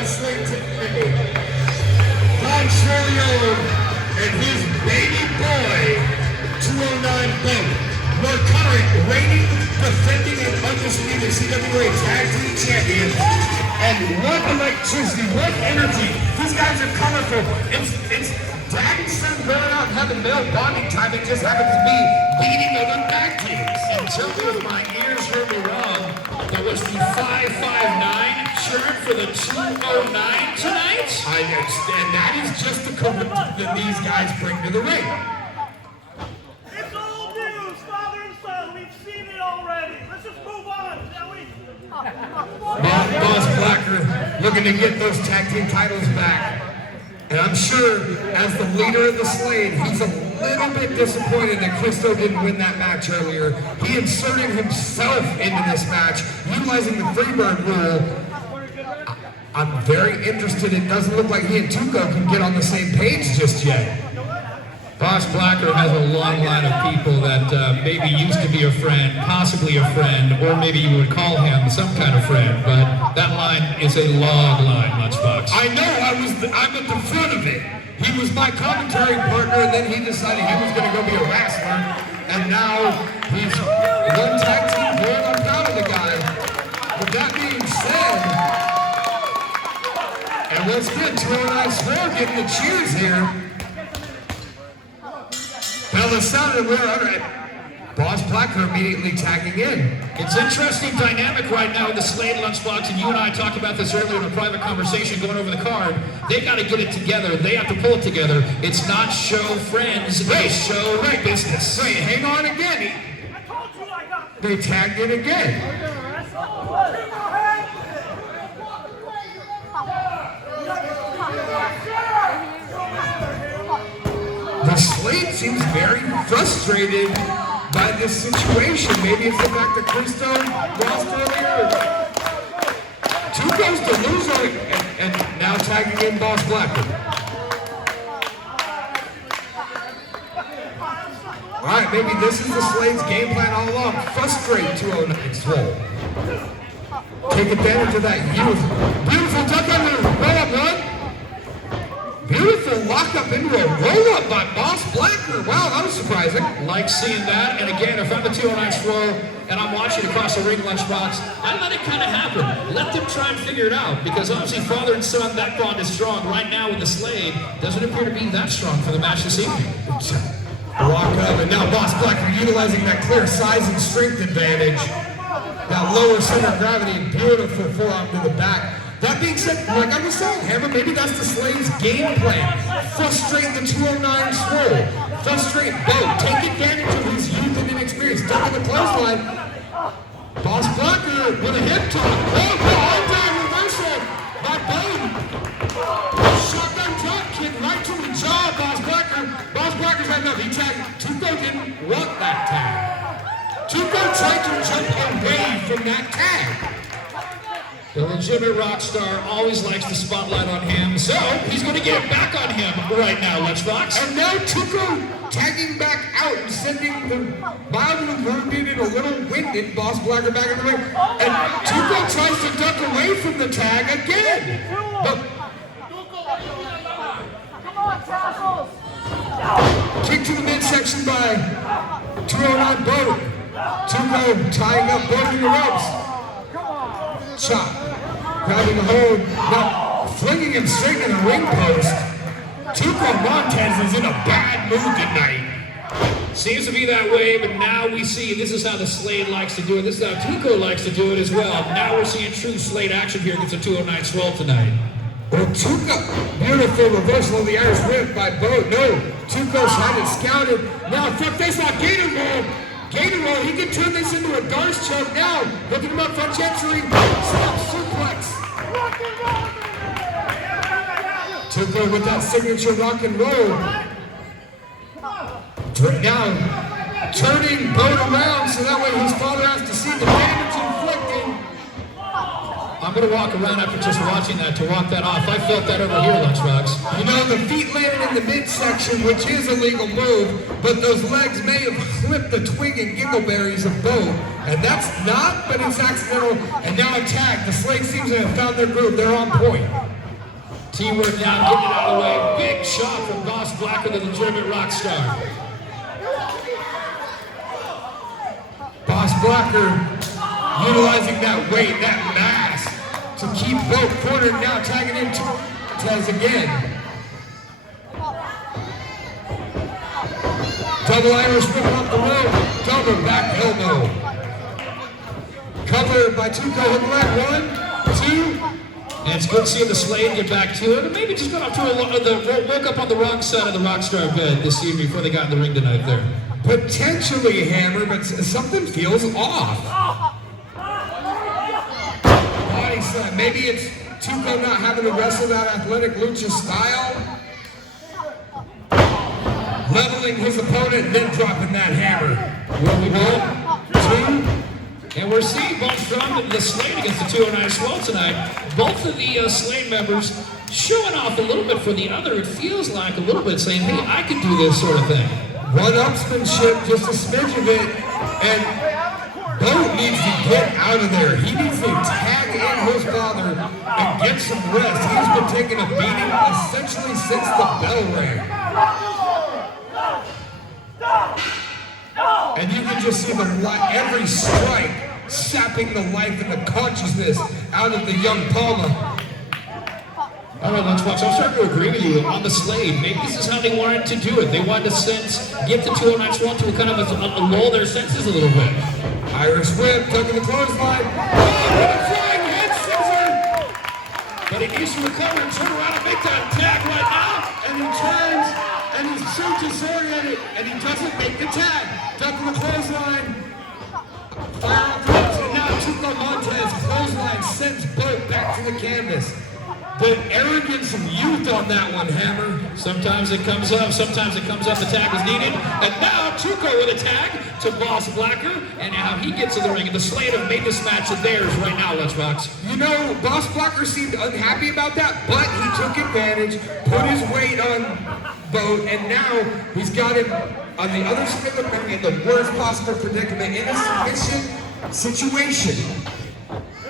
wrestling today. Don Swole and his baby boy, 209 Boat, were current reigning, defending, and undisputed CWA Tag Team Champions. And what electricity, what energy. These guys are colorful. It's dragging some girl out and having male bonding time. It just happens to be beating other tag teams. And tell me if my ears heard me wrong, that was the 559 shirt for the 209 tonight? I understand. That is just the cover that these guys bring to the ring. It's old news, father and son. We've seen it already. Let's just move on, shall we? Boss Blacker looking to get those tag team titles back. And I'm sure, as the leader of the Slade, he's a little bit disappointed that Christo didn't win that match earlier. He inserted himself into this match, utilizing the Freebird rule. I'm very interested. It doesn't look like he and Tuco can get on the same page just yet. Boss Blacker has a long line of people that maybe used to be a friend, possibly a friend, or maybe you would call him some kind of friend, but that line is a long line, Lunchbox. I know, I'm at the front of it. He was my commentary partner, and then he decided he was going to go be a wrestler, and now he's one tag team world. I'm proud of the guy. With that being said, and once again, 209 Swole getting the cheers here. Well, the sound of Boss Blacker immediately tagging in. It's interesting dynamic right now with the Slade Lunchbox, and you and I talked about this earlier in a private conversation going over the card. They got to get it together. They have to pull it together. It's not show friends, it's show business. Wait, hang on again. I told you I got this. They tagged in again. The Slade seems very frustrated by this situation. Maybe it's the fact that Christo lost earlier. Two goes to loser, and now tagging in Boss Blacker. All right, maybe this is the Slade's game plan all along. Frustrate 209 Swole. Take advantage of that beautiful duck under roll-up run. Beautiful lock-up into a roll-up by Boss Blacker. Wow, that was surprising. Like seeing that, and again, if I'm the 209 Swole and I'm watching across the ring, Lunchbox, I let it kind of happen. Let them try and figure it out, because obviously father and son, that bond is strong. Right now with the Slade, doesn't appear to be that strong for the match this evening. Walk up, and now Boss Blacker utilizing that clear size and strength advantage. That lower center of gravity, beautiful forearm to the back. That being said, like I was saying, Hammer, maybe that's the Slade's game plan. Frustrate the 209 Swole. Frustrate Boat. Take advantage of his youth and inexperience. Duck in the clothesline. Boss Blacker with a hip toss. Oh, all down reversal by Boat. Shotgun drop kick right to the jaw, Boss Blacker. Boss Blacker's had enough. He tagged. Tuco didn't want that tag. Tuco tried to jump away from that tag. The legitimate rock star always likes the spotlight on him, so he's going to get it back on him right now, Lunchbox. And now Tuco tagging back out and sending the mildly wounded and a little winded Boss Blacker back in the ring. And Tuco tries to duck away from the tag again. But kick to the midsection by 209 Boat. Tuco tying up Boat in the ropes. Chop, grabbing a hold, now flinging him straight in the ring post. Tuco Montez is in a bad mood tonight. Seems to be that way, but now we see this is how the Slade likes to do it. This is how Tuco likes to do it as well. Now we're seeing true Slade action here against the 209 Swole tonight. Well, Tuco, beautiful reversal of the Irish whip by Boat. No, Tuco's had it scouted. Now, front face lock, Gator roll. Gator roll, he can turn this into a Darce choke now. Looking him up front, Chancery, stop suplex. Tuco with that signature rock and roll. Now, turning Boat around so that way his father has to see the damage inflicted. I'm going to walk around after just watching that to walk that off. I felt that over here, Lunchbox. You know, the feet landed in the midsection, which is a legal move, but those legs may have clipped the twig and giggleberries of Boat. And that's not, but it's accidental. And now a tag. The Slade seems to have found their groove. They're on point. Teamwork now, getting it out of the way. Big shot from Boss Blacker, the legitimate rock star. Boss Blacker utilizing that weight, that mass, to keep both cornered, now tagging in Tez again. Double Irish whip off the rope, double back elbow. Covered by Tuco with leg, 1, 2. And it's good seeing the Slade get back to it, and maybe just got up to woke up on the wrong side of the Rockstar bed this evening before they got in the ring tonight there. Potentially Hammer, but something feels off. Body slam. Maybe it's Tuco not having to wrestle that athletic lucha style. Leveling his opponent and then dropping that hammer. 1, 2. And we're seeing both from the Slade against the 209 Swole tonight. Both of the Slade members showing off a little bit for the other. It feels like a little bit saying, hey, I can do this sort of thing. One-upsmanship, just a smidge of it, and Bo needs to get out of there. He needs to tag in his father and get some rest. He's been taking a beating essentially since the bell rang. And you can just see every strike sapping the life and the consciousness out of the young Palma. All right, Lunchbox, I'm starting to agree with you on the Slade. Maybe this is how they wanted to do it. They wanted to get the 209 Swole to kind of lull their senses a little bit. Irish whip, tucking the clothesline. Oh, with a flying head scissor! But he needs to recover and turn around and make that tag right now. And he turns, and he's so disoriented, and he doesn't make the tag. Ducking the clothesline. Fire off the hips, and now Tuco Montez clothesline sends both back to the canvas. The arrogance of youth on that one, Hammer. Sometimes it comes up, the tag was needed. And now Tuco with a tag to Boss Blacker, and now he gets to the ring. And the Slade have made this match theirs right now, Lunchbox. You know, Boss Blacker seemed unhappy about that, but he took advantage, put his weight on Boat, and now he's got him on the other side of the ring in the worst possible predicament in a submission situation.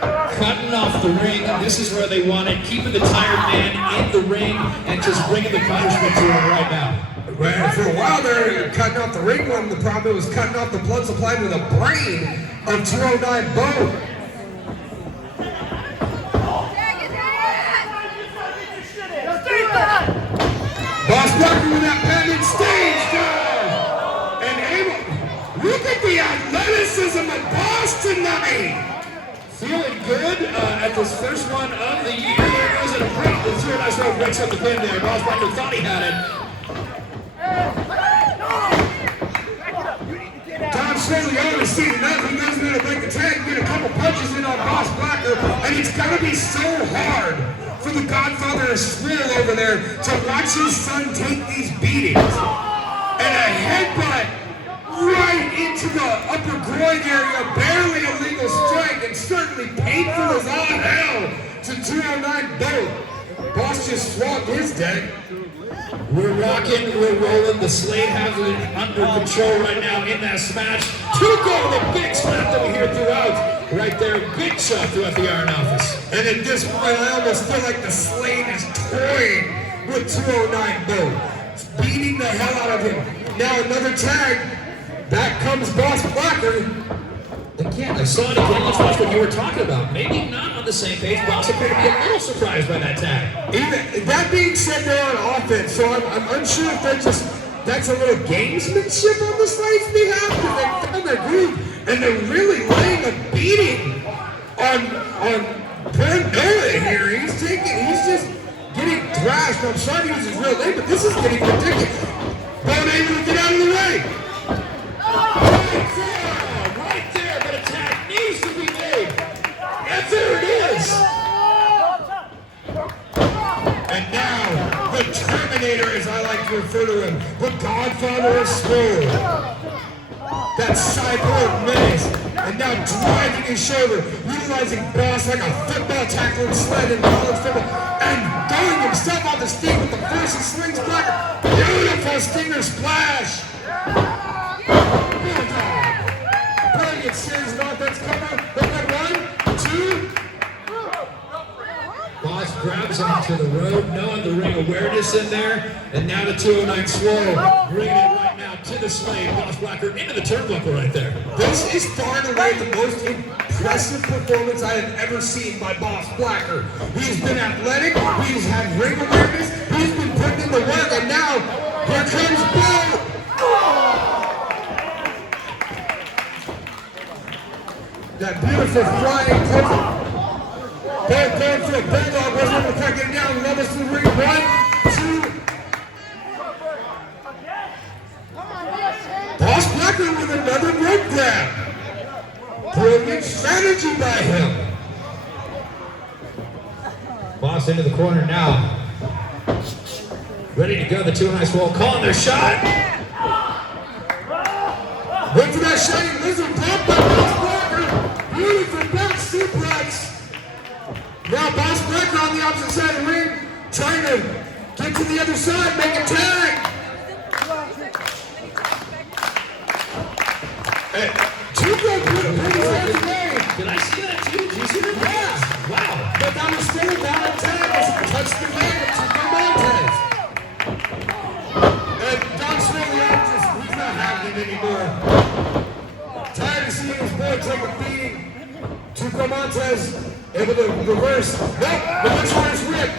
Cutting off the ring, this is where they want it, keeping the tired man in the ring and just bringing the punishment to him right now. Well, for a while there, cutting off the ring one, the problem was cutting off the blood supply to the brain of 209 Bo. Boss Blacker with that pendant stage dive! And able, look at the athleticism of Boss tonight! Feeling good at this first one of the year. There goes it. The 209 Swole breaks up the pin there. Boss Blacker thought he had it. Tom Slade always seen enough. He knows how to break the tag, get a couple punches in on Boss Blacker, and it's got to be so hard for the godfather of Swole over there to watch his son take these beatings. And a headbutt right into the upper groin area, barely a legal strike, and certainly painful as all hell to 209 Bo. Boss just swamped his deck. We're rocking, we're rolling. The Slade has it under control right now in that smash. Tuco, the big slap that we hear throughout. Right there, big shot throughout the Iron Office. And at this point, I almost feel like the Slade is toying with 209 Bo. Beating the hell out of him. Now another tag. Back comes Boss Blacker. Again, I saw it again. Let's watch what you were talking about. Maybe not on the same page. Boss appeared to be a little surprised by that tag. Even that being said, they're on offense, so I'm unsure if that's a little gamesmanship on the Slade's behalf, because they found their groove and they're really laying a beating on Noah here. He's just getting thrashed. I'm sorry to use his real name, but this is getting ridiculous. Bo able to get out of the way. Right there, but a tag needs to be made. And there it is. And now, the Terminator, as I like to refer to him, the Godfather of Swole. That cyborg menace, and now driving his shoulder, utilizing Boss like a football tackling sled in college football, and throwing himself off his feet with the first he slings Blacker. Beautiful stinger splash. Brilliant series of offense coming up. Look at 1, 2. Boss grabs him to the road, knowing the ring awareness in there, and now the 209 Swole bringing it right now to the Slade. Boss Blacker into the turnbuckle right there. This is far and away the most impressive performance I have ever seen by Boss Blacker. He's been athletic, he's had ring awareness, he's been putting in the work, and now here comes Bill. That beautiful flying kick. Both going for a bulldog, wasn't able to quite get it down, levels to the ring. 1, 2. Boss Blacker with another rope grab. Brilliant strategy by him. Boss into the corner now. Ready to go, the 209 Swole calling their shot. Went for that shiny lizard bump by Boss Blacker. Beautiful back suplex. Now Boss Blacker on the opposite side of the ring, trying to get to the other side, make a tag. Hey, two good hands away. Did I see that too? Did you see that? Yeah. Wow. But that was still a valid tag as he touched the leg of Chico Montez. And Don Swole, he's not having it anymore. Tired of seeing his boy take a beating. Chico Montez able to reverse. Nope, the next one is ripped.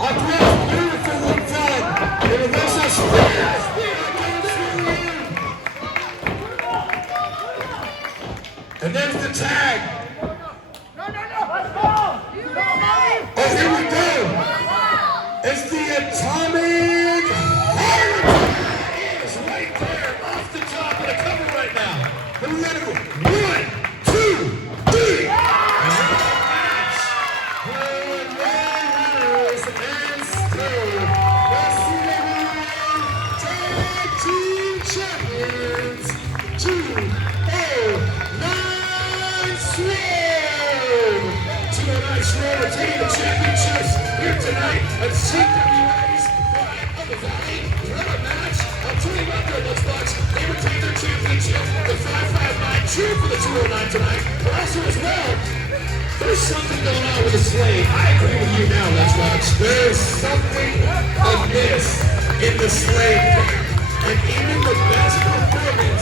Off the ropes, beautiful leap frog. And a reversal spear. And there's the tag. Oh, here we go. It's the atomic heart attack. It's right there off the top of the cover right now. Here we gotta go. 1, 2, 3. Retaining the championships here tonight at CWA's Pride of the Valley. What a match! I'll tell you what, there, those bucks. They retained their championship. The 559 cheer for the 209 tonight. But also as well, there's something going on with the Slade. I agree with you now, Lunchbox. There's something amiss in the Slade camp. And even the best performance